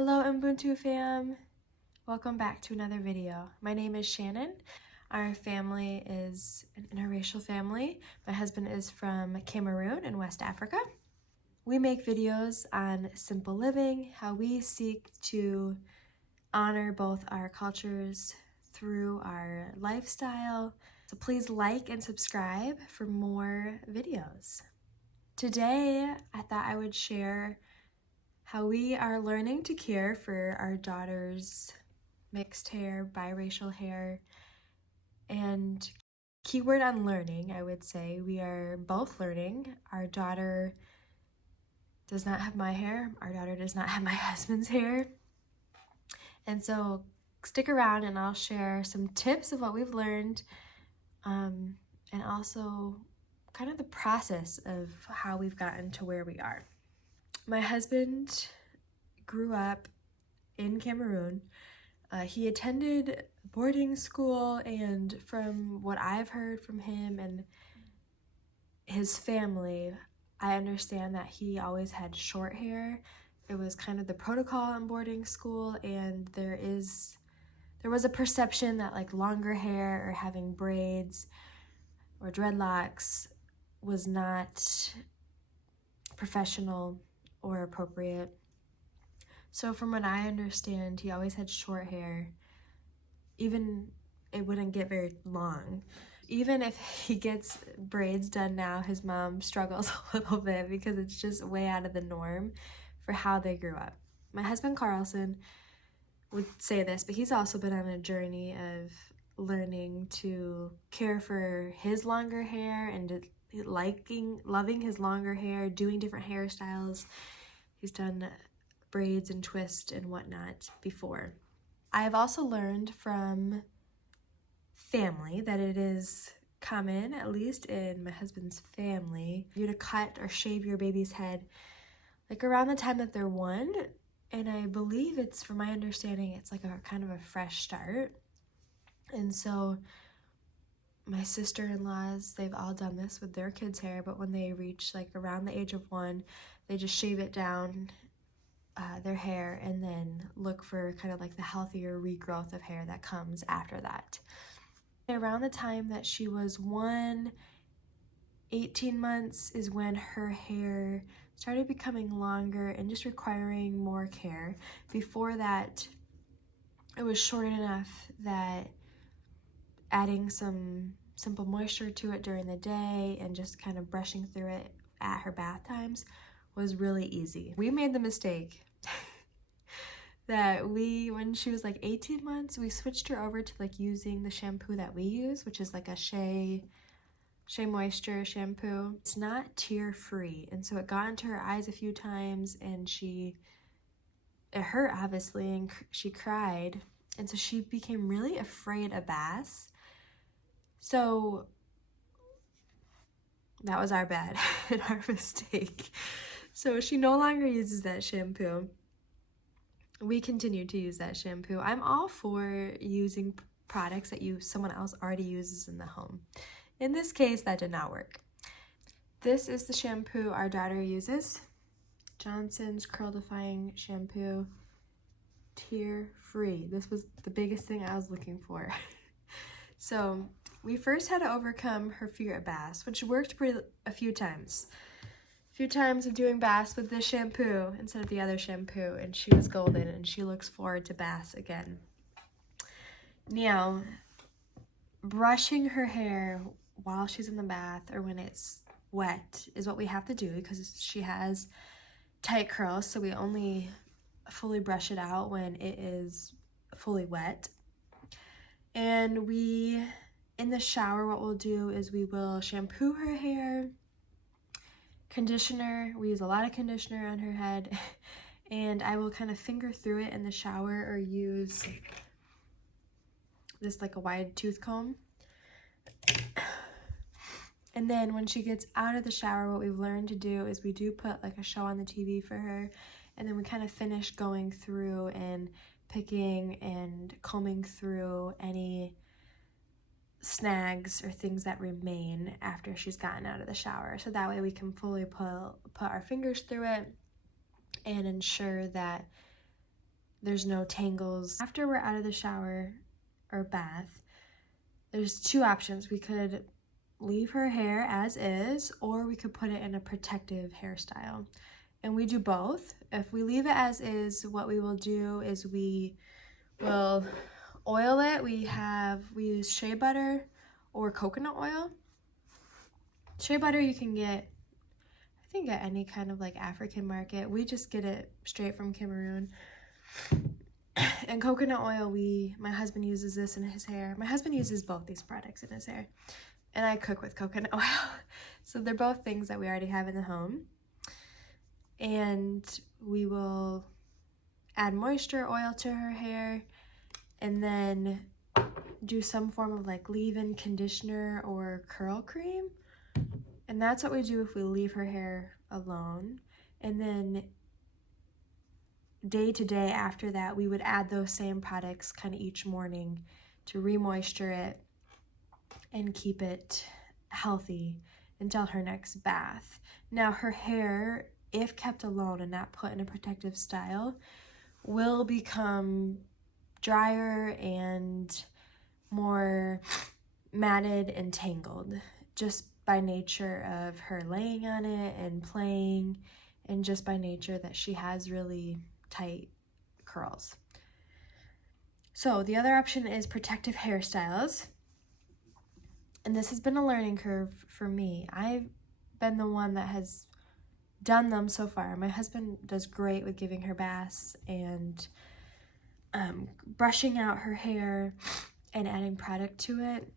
Hello Ubuntu fam! Welcome back to another video. My name is Shannon. Our family is an interracial family. My husband is from Cameroon in West Africa. We make videos on simple living, how we seek to honor both our cultures through our lifestyle. So please like and subscribe for more videos. Today, I thought I would share how we are learning to care for our daughter's mixed hair, biracial hair, and keyword on learning, I would say. We are both learning. Our daughter does not have my hair. Our daughter does not have my husband's hair. And so stick around and I'll share some tips of what we've learned and also kind of the process of how we've gotten to where we are. My husband grew up in Cameroon. He attended boarding school, and from what I've heard from him and his family, I understand that he always had short hair. It was kind of the protocol in boarding school, and there was a perception that like longer hair or having braids or dreadlocks was not professional or appropriate. So from what I understand, he always had short hair. Even it wouldn't get very long. Even if he gets braids done now, his mom struggles a little bit because it's just way out of the norm for how they grew up. My husband Carlson would say this, but he's also been on a journey of learning to care for his longer hair and loving his longer hair, doing different hairstyles. He's done braids and twists and whatnot before. I have also learned from family that it is common, at least in my husband's family, for you to cut or shave your baby's head like around the time that they're 1. And I believe it's, from my understanding, it's like a kind of a fresh start. And so my sister-in-laws, they've all done this with their kids' hair, but when they reach like around the age of 1, they just shave it down, their hair, and then look for kind of like the healthier regrowth of hair that comes after that. Around the time that she was 18 months is when her hair started becoming longer and just requiring more care. Before that, it was short enough that adding some simple moisture to it during the day and just kind of brushing through it at her bath times was really easy. We made the mistake that when she was like 18 months, we switched her over to like using the shampoo that we use, which is like a Shea Moisture shampoo. It's not tear-free, and so it got into her eyes a few times, and it hurt obviously, and she cried, and so she became really afraid of baths. So that was our bad and our mistake. So she no longer uses that shampoo. We continue to use that shampoo. I'm all for using products that someone else already uses in the home. In this case, that did not work. This is the shampoo our daughter uses. Johnson's Curl Defying Shampoo, tear-free. This was the biggest thing I was looking for. So we first had to overcome her fear of baths, which worked a few times. Few times of doing baths with this shampoo instead of the other shampoo, and she was golden, and she looks forward to baths again. Now, brushing her hair while she's in the bath or when it's wet is what we have to do because she has tight curls, so we only fully brush it out when it is fully wet. And in the shower, what we'll do is we will shampoo her hair, conditioner. We use a lot of conditioner on her head, and I will kind of finger through it in the shower or use this like a wide tooth comb. And then when she gets out of the shower, what we've learned to do is we do put like a show on the TV for her, and then we kind of finish going through and picking and combing through any snags or things that remain after she's gotten out of the shower. So that way we can fully put our fingers through it and ensure that there's no tangles. After we're out of the shower or bath, there's two options. We could leave her hair as is, or we could put it in a protective hairstyle. And we do both. If we leave it as is, what we will do is we will oil it. We use shea butter or coconut oil. Shea butter you can get, I think, at any kind of like African market. We just get it straight from Cameroon. And coconut oil, my husband uses this in his hair. My husband uses both these products in his hair. And I cook with coconut oil. So they're both things that we already have in the home. And we will add moisture oil to her hair and then do some form of like leave-in conditioner or curl cream. And that's what we do if we leave her hair alone. And then day to day after that, we would add those same products kind of each morning to re-moisture it and keep it healthy until her next bath. Now her hair, if kept alone and not put in a protective style, will become drier and more matted and tangled just by nature of her laying on it and playing, and just by nature that she has really tight curls. So the other option is protective hairstyles. And this has been a learning curve for me. I've been the one that has done them so far. My husband does great with giving her baths and brushing out her hair and adding product to it.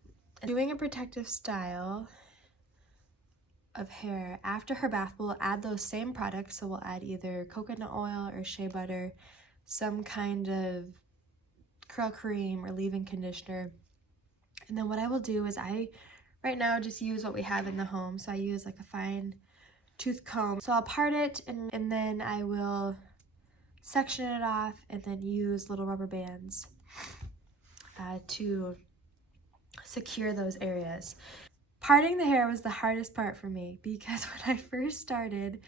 Doing a protective style of hair after her bath, we'll add those same products. So we'll add either coconut oil or shea butter, some kind of curl cream or leave-in conditioner. And then what I will do is I right now just use what we have in the home. So I use like a fine tooth comb. So I'll part it and then I will section it off and then use little rubber bands to secure those areas. Parting the hair was the hardest part for me because when I first started,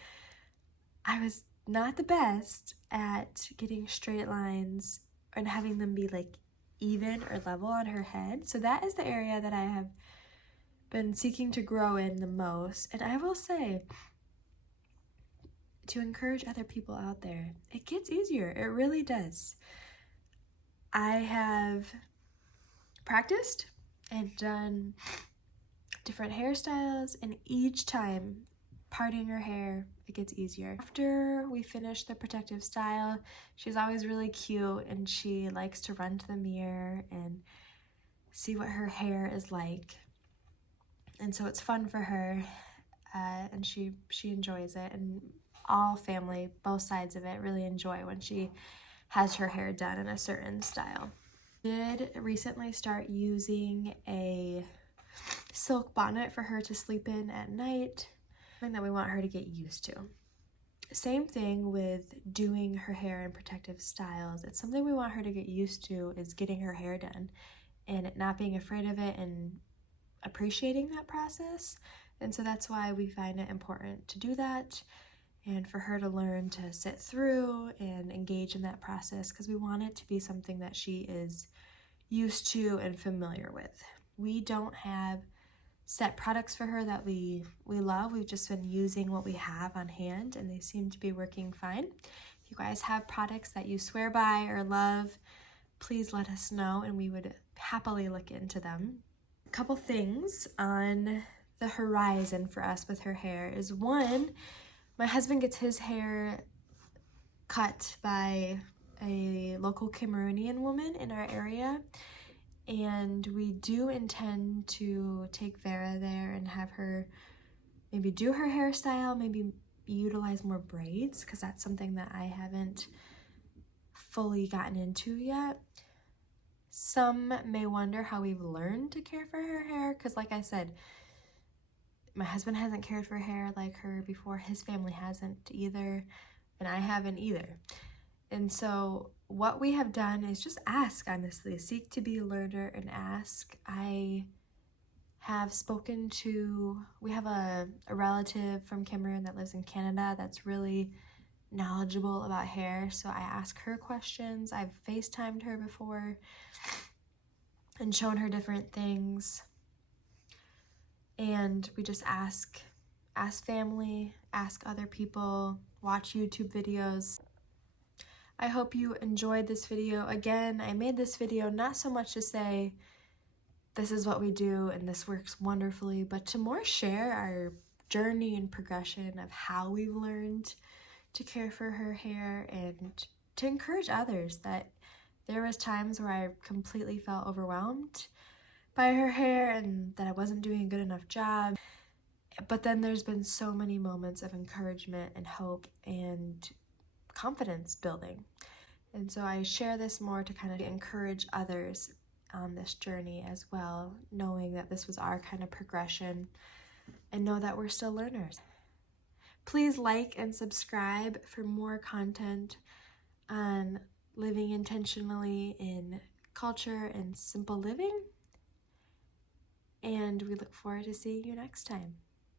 I was not the best at getting straight lines and having them be like even or level on her head. So that is the area that I have been seeking to grow in the most. And I will say, to encourage other people out there, it gets easier. It really does. I have practiced and done different hairstyles, and each time parting her hair, it gets easier. After we finish the protective style, she's always really cute and she likes to run to the mirror and see what her hair is like. And so it's fun for her, and she enjoys it. And all family, both sides of it, really enjoy when she has her hair done in a certain style. I did recently start using a silk bonnet for her to sleep in at night, something that we want her to get used to. Same thing with doing her hair in protective styles. It's something we want her to get used to, is getting her hair done and not being afraid of it and appreciating that process. And so that's why we find it important to do that and for her to learn to sit through and engage in that process, because we want it to be something that she is used to and familiar with. We don't have set products for her that we love. We've just been using what we have on hand and they seem to be working fine. If you guys have products that you swear by or love, please let us know and we would happily look into them. A couple things on the horizon for us with her hair is, one, my husband gets his hair cut by a local Cameroonian woman in our area. And we do intend to take Vera there and have her maybe do her hairstyle, maybe utilize more braids, because that's something that I haven't fully gotten into yet. Some may wonder how we've learned to care for her hair, because like I said, my husband hasn't cared for hair like her before. His family hasn't either, and I haven't either. And so what we have done is just ask, honestly, seek to be a learner and ask. I have spoken to, we have a relative from Cameroon that lives in Canada that's really knowledgeable about hair, so I ask her questions. I've FaceTimed her before and shown her different things. And we just ask family, ask other people, watch YouTube videos. I hope you enjoyed this video. Again, I made this video not so much to say this is what we do and this works wonderfully, but to more share our journey and progression of how we've learned to care for her hair, and to encourage others that there was times where I completely felt overwhelmed by her hair and that I wasn't doing a good enough job. But then there's been so many moments of encouragement and hope and confidence building. And so I share this more to kind of encourage others on this journey as well, knowing that this was our kind of progression and know that we're still learners. Please like and subscribe for more content on living intentionally in culture and simple living. And we look forward to seeing you next time.